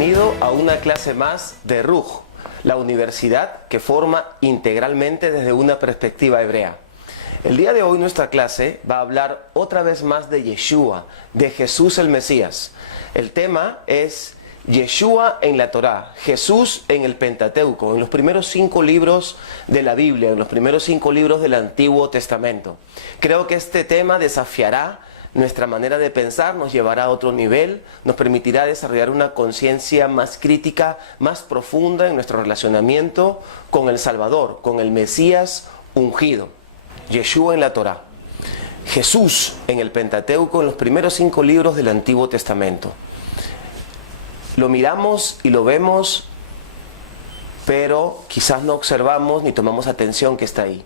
Bienvenido a una clase más de Ruj, la universidad que forma integralmente desde una perspectiva hebrea. El día de hoy nuestra clase va a hablar otra vez más de Yeshua, de Jesús el Mesías. El tema es Yeshua en la Torá, Jesús en el Pentateuco, en los primeros 5 libros de la Biblia, en los primeros 5 libros del Antiguo Testamento. Creo que este tema desafiará nuestra manera de pensar, nos llevará a otro nivel, nos permitirá desarrollar una conciencia más crítica, más profunda en nuestro relacionamiento con el Salvador, con el Mesías ungido. Yeshua en la Torá, Jesús en el Pentateuco, en los primeros 5 libros del Antiguo Testamento. Lo miramos y lo vemos, pero quizás no observamos ni tomamos atención que está ahí.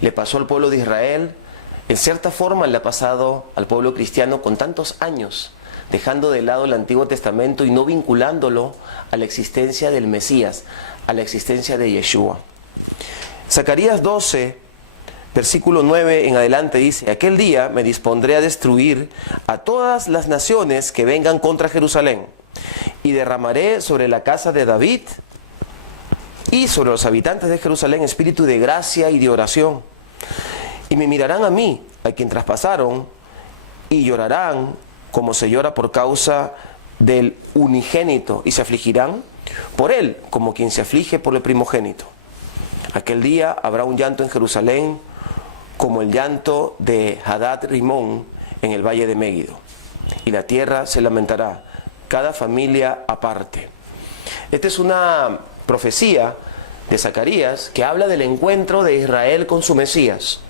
Le pasó al pueblo de Israel, en cierta forma le ha pasado al pueblo cristiano con tantos años, dejando de lado el Antiguo Testamento y no vinculándolo a la existencia del Mesías, a la existencia de Yeshua. Zacarías 12, versículo 9 en adelante dice: aquel día me dispondré a destruir a todas las naciones que vengan contra Jerusalén, y derramaré sobre la casa de David y sobre los habitantes de Jerusalén espíritu de gracia y de oración. Y me mirarán a mí, a quien traspasaron, y llorarán como se llora por causa del unigénito, y se afligirán por él como quien se aflige por el primogénito. Aquel día habrá un llanto en Jerusalén como el llanto de Hadad Rimón en el valle de Megiddo, y la tierra se lamentará, cada familia aparte. Esta es una profecía de Zacarías que habla del encuentro de Israel con su Mesías.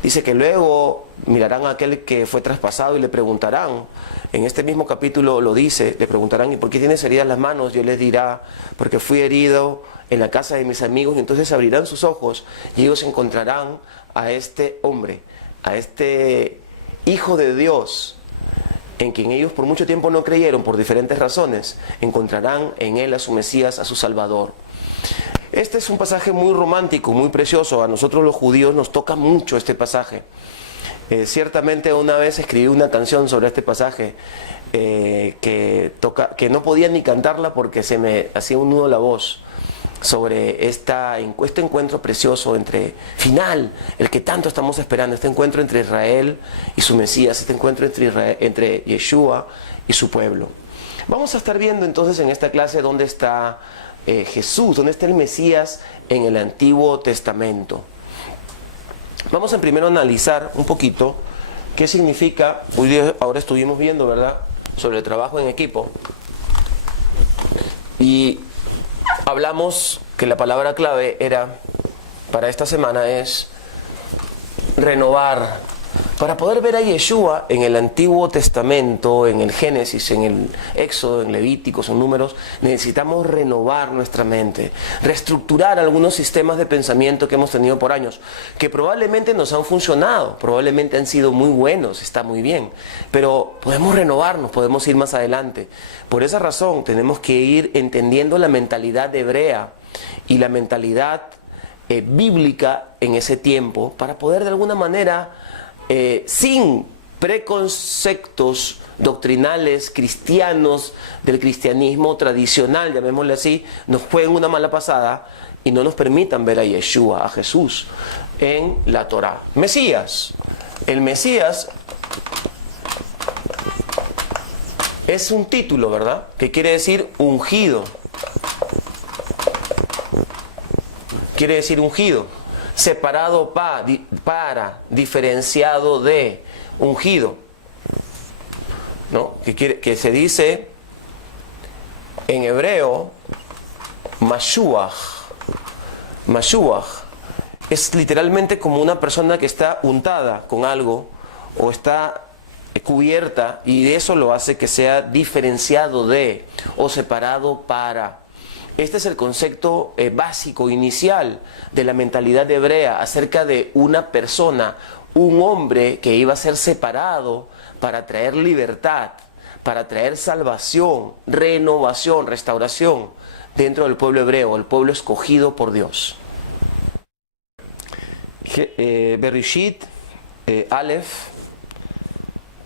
Dice que luego mirarán a aquel que fue traspasado y le preguntarán, en este mismo capítulo lo dice, le preguntarán: ¿y por qué tienes heridas las manos? Y él les dirá: porque fui herido en la casa de mis amigos. Y entonces abrirán sus ojos y ellos encontrarán a este hombre, a este Hijo de Dios, en quien ellos por mucho tiempo no creyeron por diferentes razones. Encontrarán en él a su Mesías, a su Salvador. Este es un pasaje muy romántico, muy precioso. A nosotros los judíos nos toca mucho este pasaje. Ciertamente una vez escribí una canción sobre este pasaje que no podía ni cantarla porque se me hacía un nudo la voz, sobre este encuentro precioso final, el que tanto estamos esperando, este encuentro entre Israel y su Mesías, este encuentro entre Yeshua y su pueblo. Vamos a estar viendo entonces en esta clase dónde está Jesús, dónde está el Mesías en el Antiguo Testamento. Vamos a primero analizar un poquito qué significa. Ahora estuvimos viendo, ¿verdad?, sobre el trabajo en equipo, y hablamos que la palabra clave para esta semana es renovar. Para poder ver a Yeshua en el Antiguo Testamento, en el Génesis, en el Éxodo, en Levíticos, en Números, necesitamos renovar nuestra mente, reestructurar algunos sistemas de pensamiento que hemos tenido por años, que probablemente nos han funcionado, probablemente han sido muy buenos, está muy bien, pero podemos renovarnos, podemos ir más adelante. Por esa razón tenemos que ir entendiendo la mentalidad hebrea y la mentalidad bíblica en ese tiempo, para poder de alguna manera, sin preconceptos doctrinales cristianos del cristianismo tradicional, llamémosle así, nos jueguen una mala pasada y no nos permitan ver a Yeshua, a Jesús, en la Torá. Mesías. El Mesías es un título, ¿verdad?, que quiere decir ungido. Quiere decir ungido. Separado para, diferenciado de, ungido, ¿no? Que se dice en hebreo Mashuach. Mashuach es literalmente como una persona que está untada con algo o está cubierta, y de eso lo hace que sea diferenciado de o separado para. Este es el concepto básico, inicial de la mentalidad hebrea acerca de una persona, un hombre que iba a ser separado para traer libertad, para traer salvación, renovación, restauración dentro del pueblo hebreo, el pueblo escogido por Dios. Bereshit, Aleph,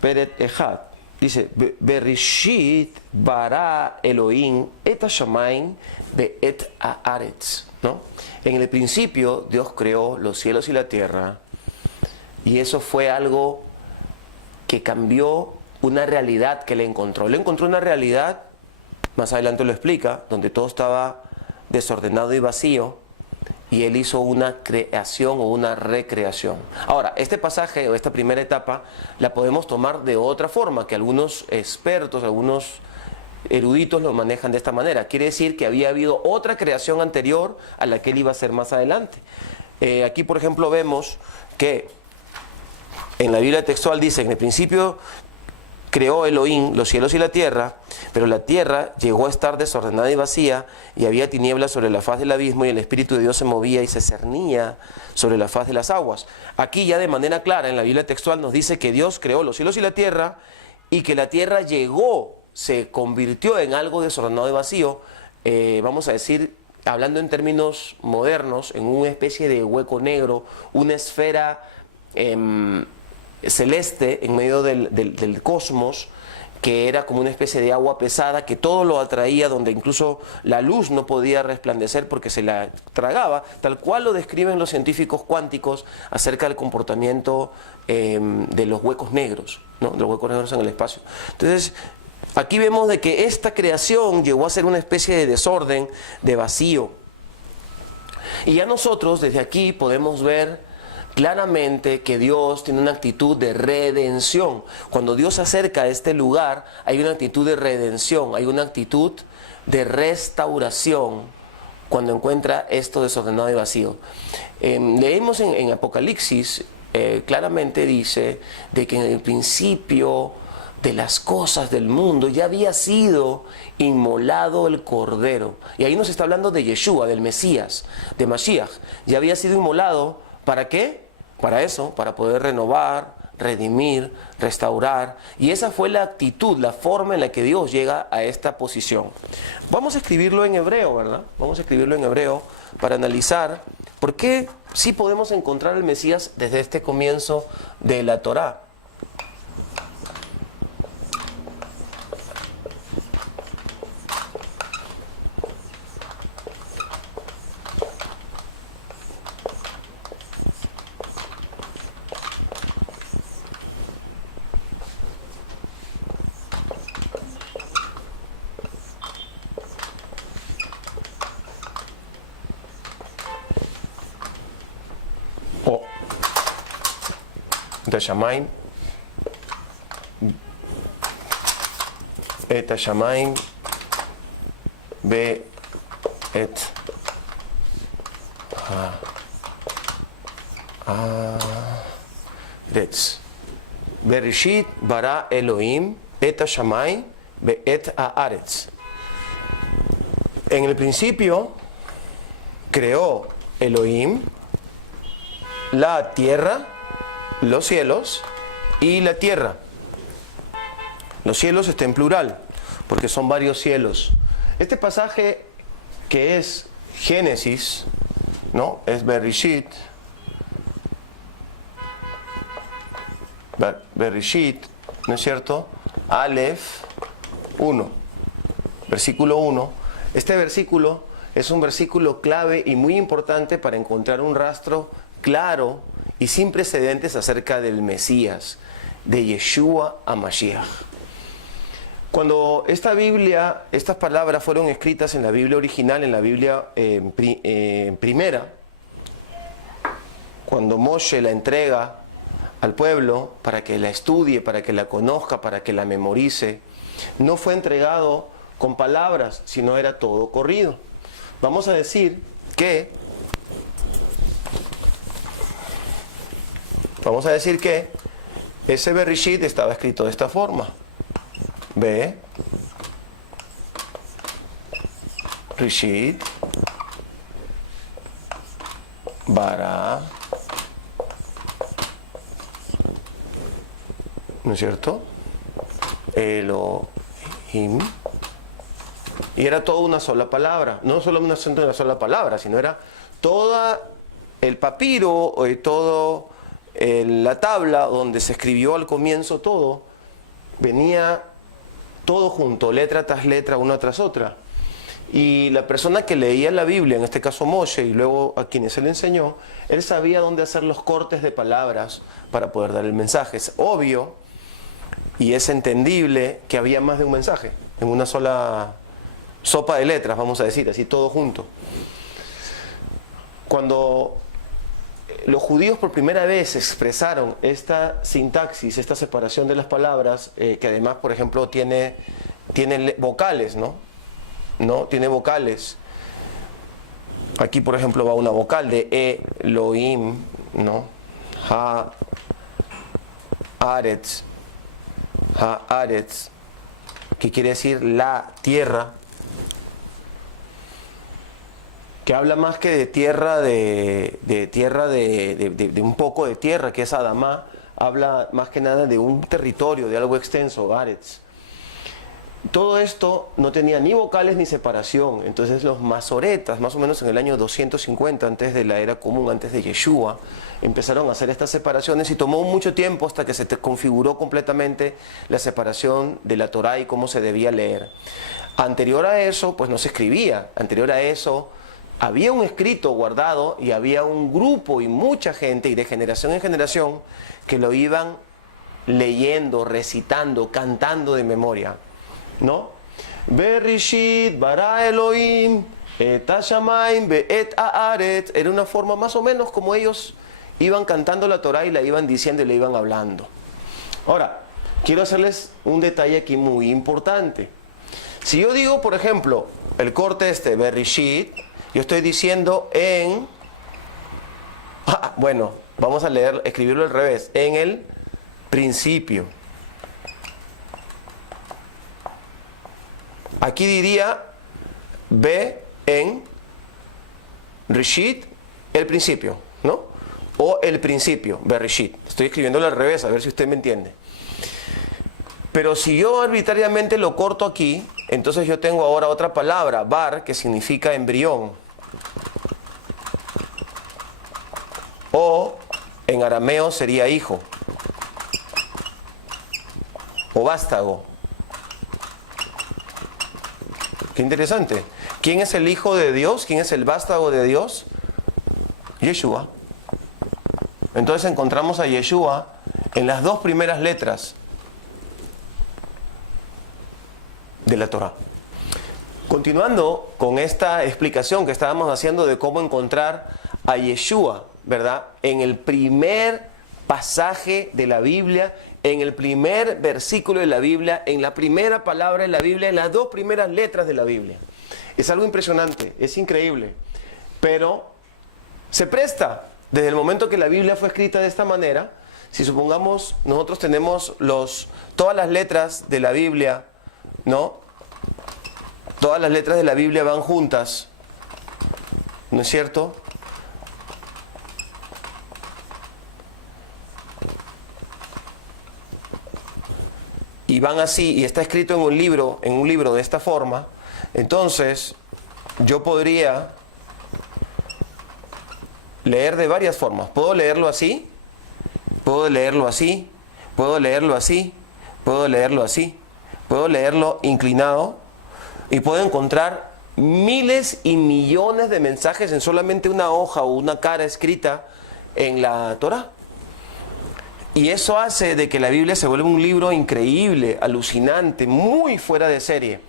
Peret Ejad. dice, Bereshit bara Elohim et hashamayim ve'et haaretz, ¿no? En el principio Dios creó los cielos y la tierra, y eso fue algo que cambió una realidad que le encontró. Le encontró una realidad, más adelante lo explica, donde todo estaba desordenado y vacío, y él hizo una creación o una recreación. Ahora, este pasaje o esta primera etapa la podemos tomar de otra forma, que algunos expertos, algunos eruditos lo manejan de esta manera. Quiere decir que había habido otra creación anterior a la que él iba a hacer más adelante. Aquí, por ejemplo, vemos que en la Biblia textual dice, en el principio creó Elohim los cielos y la tierra, pero la tierra llegó a estar desordenada y vacía, y había tinieblas sobre la faz del abismo, y el Espíritu de Dios se movía y se cernía sobre la faz de las aguas. Aquí ya de manera clara en la Biblia textual nos dice que Dios creó los cielos y la tierra, y que la tierra se convirtió en algo desordenado y vacío, vamos a decir, hablando en términos modernos, en una especie de hueco negro, una esfera celeste en medio del cosmos, que era como una especie de agua pesada que todo lo atraía, donde incluso la luz no podía resplandecer porque se la tragaba, tal cual lo describen los científicos cuánticos acerca del comportamiento de los huecos negros, ¿no? De los huecos negros en el espacio. Entonces, aquí vemos de que esta creación llegó a ser una especie de desorden, de vacío. Y ya nosotros desde aquí podemos ver claramente que Dios tiene una actitud de redención. Cuando Dios se acerca a este lugar, hay una actitud de redención, hay una actitud de restauración cuando encuentra esto desordenado y vacío. Leemos en Apocalipsis, claramente dice de que en el principio de las cosas del mundo ya había sido inmolado el Cordero. Y ahí nos está hablando de Yeshua, del Mesías, de Mashiach. Ya había sido inmolado, ¿para qué? Para eso, para poder renovar, redimir, restaurar. Y esa fue la actitud, la forma en la que Dios llega a esta posición. Vamos a escribirlo en hebreo, ¿verdad? Vamos a escribirlo en hebreo para analizar por qué sí podemos encontrar al Mesías desde este comienzo de la Torá. Hashamayim et hashamayim be et haaretz. Bereshit bara Elohim et hashamayim be et haaretz. En el principio creó Elohim la tierra, los cielos y la tierra. Los cielos está en plural, porque son varios cielos. Este pasaje que es Génesis, ¿no? Es Bereshit. Bereshit, ¿no es cierto? Aleph 1, versículo 1. Este versículo es un versículo clave y muy importante para encontrar un rastro claro y sin precedentes acerca del Mesías, de Yeshua a Mashiach. Cuando estas palabras fueron escritas en la Biblia original, en la Biblia primera, cuando Moshe la entrega al pueblo para que la estudie, para que la conozca, para que la memorice, no fue entregado con palabras, sino era todo corrido. Vamos a decir que ese Bereshit estaba escrito de esta forma. Bereshit bara, ¿no es cierto? Elohim. Y era toda una sola palabra. No solo una sola palabra, sino era todo el papiro, todo la tabla donde se escribió al comienzo todo, venía todo junto, letra tras letra, una tras otra. Y la persona que leía la Biblia, en este caso Moshe, y luego a quienes él enseñó, él sabía dónde hacer los cortes de palabras para poder dar el mensaje. Es obvio y es entendible que había más de un mensaje, en una sola sopa de letras, vamos a decir, así todo junto. Cuando los judíos por primera vez expresaron esta sintaxis, esta separación de las palabras, que además, por ejemplo, tiene vocales, ¿no? Tiene vocales. Aquí, por ejemplo, va una vocal de Elohim, ¿no? Haaretz, que quiere decir la tierra, que habla más que de tierra, de un poco de tierra, que es Adamá, habla más que nada de un territorio, de algo extenso, Haaretz. Todo esto no tenía ni vocales ni separación. Entonces los masoretas, más o menos en el año 250, antes de la era común, antes de Yeshua, empezaron a hacer estas separaciones y tomó mucho tiempo hasta que se configuró completamente la separación de la Torá y cómo se debía leer. Anterior a eso, pues no se escribía. Anterior a eso, había un escrito guardado y había un grupo y mucha gente, y de generación en generación, que lo iban leyendo, recitando, cantando de memoria, ¿no? Berishit bara Elohim et hashamayim ve'et haaretz. Era una forma más o menos como ellos iban cantando la Torá y la iban diciendo y la iban hablando. Ahora, quiero hacerles un detalle aquí muy importante. Si yo digo, por ejemplo, el corte Berishit, yo estoy diciendo bueno, vamos a escribirlo al revés, en el principio. Aquí diría en Rishit, el principio, ¿no? O el principio, Berishit. Estoy escribiéndolo al revés, a ver si usted me entiende. Pero si yo arbitrariamente lo corto aquí, entonces yo tengo ahora otra palabra, bar, que significa embrión. O en arameo sería hijo. O vástago. Qué interesante. ¿Quién es el hijo de Dios? ¿Quién es el vástago de Dios? Yeshua. Entonces encontramos a Yeshua en las dos primeras letras de la Torá. Continuando con esta explicación que estábamos haciendo de cómo encontrar a Yeshua, ¿verdad? En el primer pasaje de la Biblia, en el primer versículo de la Biblia, en la primera palabra de la Biblia, en las dos primeras letras de la Biblia. Es algo impresionante, es increíble, pero se presta desde el momento que la Biblia fue escrita de esta manera. Si supongamos nosotros tenemos todas las letras de la Biblia, ¿no? Todas las letras de la Biblia van juntas, ¿no es cierto? Y van así, y está escrito en un libro de esta forma. Entonces, yo podría leer de varias formas. Puedo leerlo así, puedo leerlo así, puedo leerlo así, puedo leerlo así, puedo leerlo inclinado, y puedo encontrar miles y millones de mensajes en solamente una hoja o una cara escrita en la Torá. Y eso hace de que la Biblia se vuelva un libro increíble, alucinante, muy fuera de serie.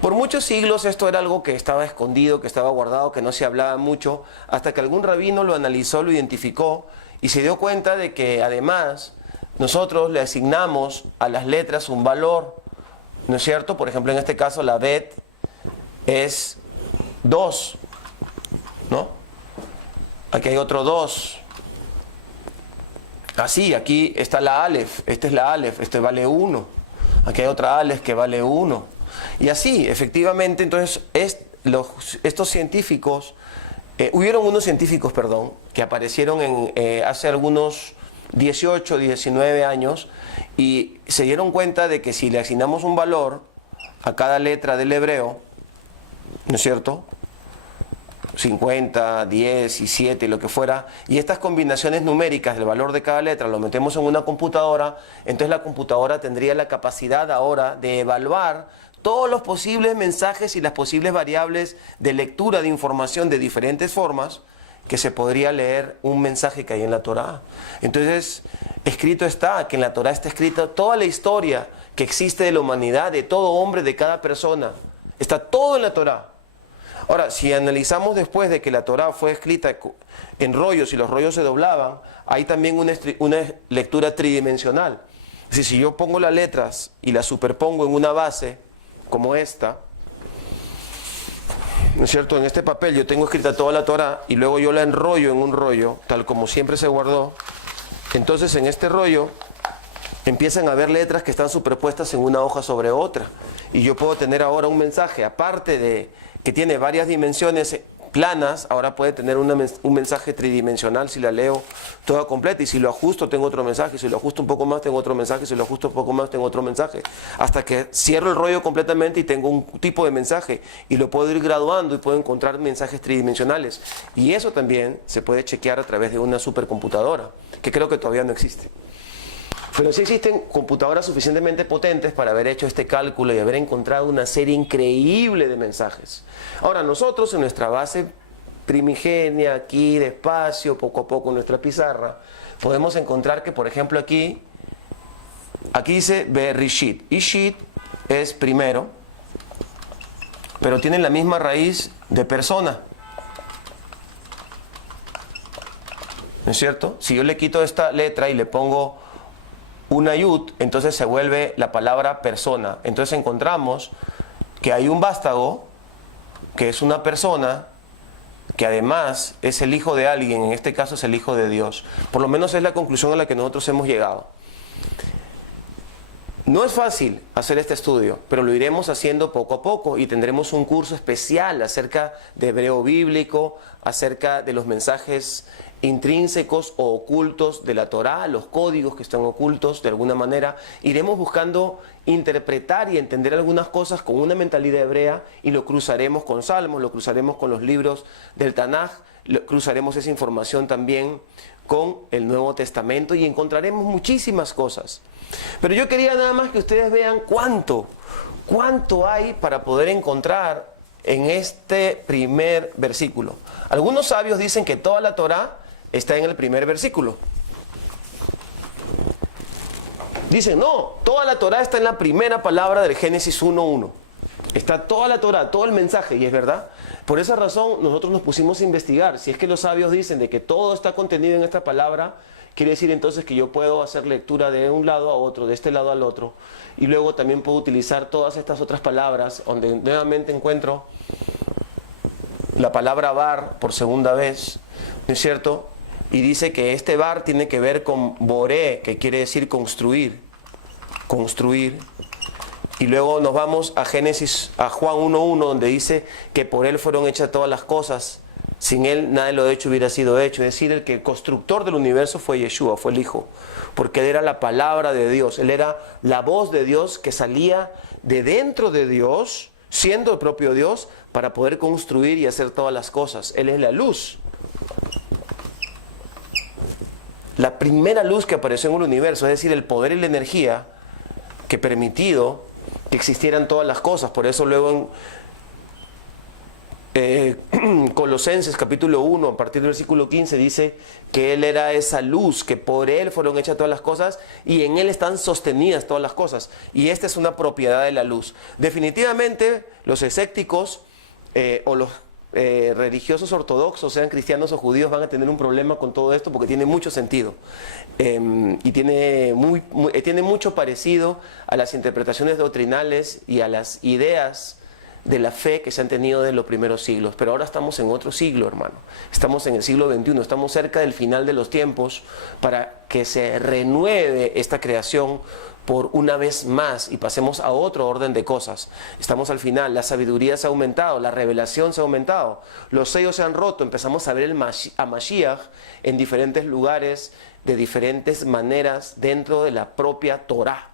Por muchos siglos esto era algo que estaba escondido, que estaba guardado, que no se hablaba mucho, hasta que algún rabino lo analizó, lo identificó y se dio cuenta de que además nosotros le asignamos a las letras un valor, ¿no es cierto? Por ejemplo, en este caso la Bet es 2, ¿no? Aquí hay otro 2. Así, aquí está la Aleph, esta es la Aleph, este vale 1. Aquí hay otra Aleph que vale 1. Y así, efectivamente, entonces, estos científicos, hubieron unos científicos, que aparecieron hace algunos 18, 19 años y se dieron cuenta de que si le asignamos un valor a cada letra del hebreo, ¿no es cierto? 50, 10 y 7, lo que fuera, y estas combinaciones numéricas del valor de cada letra lo metemos en una computadora, entonces la computadora tendría la capacidad ahora de evaluar todos los posibles mensajes y las posibles variables de lectura de información de diferentes formas que se podría leer un mensaje que hay en la Torá. Entonces, escrito está, que en la Torá está escrita toda la historia que existe de la humanidad, de todo hombre, de cada persona. Está todo en la Torá. Ahora, si analizamos después de que la Torá fue escrita en rollos y los rollos se doblaban, hay también una lectura tridimensional. Es decir, si yo pongo las letras y las superpongo en una base como esta, ¿no es cierto? En este papel yo tengo escrita toda la Torá y luego yo la enrollo en un rollo, tal como siempre se guardó. Entonces en este rollo empiezan a haber letras que están superpuestas en una hoja sobre otra. Y yo puedo tener ahora un mensaje, aparte de que tiene varias dimensiones planas, ahora puede tener un mensaje tridimensional si la leo toda completa, y si lo ajusto tengo otro mensaje, si lo ajusto un poco más tengo otro mensaje, si lo ajusto un poco más tengo otro mensaje, hasta que cierro el rollo completamente y tengo un tipo de mensaje, y lo puedo ir graduando y puedo encontrar mensajes tridimensionales. Y eso también se puede chequear a través de una supercomputadora, que creo que todavía no existe. Pero sí existen computadoras suficientemente potentes para haber hecho este cálculo y haber encontrado una serie increíble de mensajes. Ahora, nosotros en nuestra base primigenia, aquí despacio, poco a poco en nuestra pizarra, podemos encontrar que, por ejemplo, aquí dice Bereshit. Ishit es primero, pero tiene la misma raíz de persona. ¿No es cierto? Si yo le quito esta letra y le pongo una yud, entonces se vuelve la palabra persona. Entonces encontramos que hay un vástago, que es una persona, que además es el hijo de alguien, en este caso es el hijo de Dios. Por lo menos es la conclusión a la que nosotros hemos llegado. No es fácil hacer este estudio, pero lo iremos haciendo poco a poco y tendremos un curso especial acerca de hebreo bíblico, acerca de los mensajes intrínsecos o ocultos de la Torá, los códigos que están ocultos de alguna manera. Iremos buscando interpretar y entender algunas cosas con una mentalidad hebrea y lo cruzaremos con Salmos, lo cruzaremos con los libros del Tanaj, cruzaremos esa información también con el Nuevo Testamento y encontraremos muchísimas cosas. Pero yo quería nada más que ustedes vean cuánto hay para poder encontrar en este primer versículo. Algunos sabios dicen que toda la Torá está en el primer versículo. Dicen, no, toda la Torá está en la primera palabra del Génesis 1:1. Está toda la Torá, todo el mensaje, y es verdad. Por esa razón nosotros nos pusimos a investigar. Si es que los sabios dicen de que todo está contenido en esta palabra, quiere decir entonces que yo puedo hacer lectura de un lado a otro, de este lado al otro, y luego también puedo utilizar todas estas otras palabras, donde nuevamente encuentro la palabra bar por segunda vez, ¿no es cierto? Y dice que este bar tiene que ver con boré, que quiere decir construir. Y luego nos vamos a Juan 1:1, donde dice que por él fueron hechas todas las cosas. Sin él nada de lo hecho hubiera sido hecho. Es decir, el que el constructor del universo fue Yeshua, fue el Hijo. Porque él era la palabra de Dios. Él era la voz de Dios que salía de dentro de Dios, siendo el propio Dios, para poder construir y hacer todas las cosas. Él es la luz. La primera luz que apareció en el universo, es decir, el poder y la energía que permitido que existieran todas las cosas. Por eso luego en Colosenses capítulo 1, a partir del versículo 15, dice que Él era esa luz, que por Él fueron hechas todas las cosas y en Él están sostenidas todas las cosas. Y esta es una propiedad de la luz. Definitivamente los escépticos o los religiosos ortodoxos, sean cristianos o judíos, van a tener un problema con todo esto porque tiene mucho sentido y tiene mucho parecido a las interpretaciones doctrinales y a las ideas de la fe que se han tenido de los primeros siglos. Pero ahora estamos en otro siglo, hermano. Estamos en el siglo XXI, estamos cerca del final de los tiempos para que se renueve esta creación por una vez más y pasemos a otro orden de cosas. Estamos al final, la sabiduría se ha aumentado, la revelación se ha aumentado, los sellos se han roto, empezamos a ver a Mashiach en diferentes lugares, de diferentes maneras dentro de la propia Torá.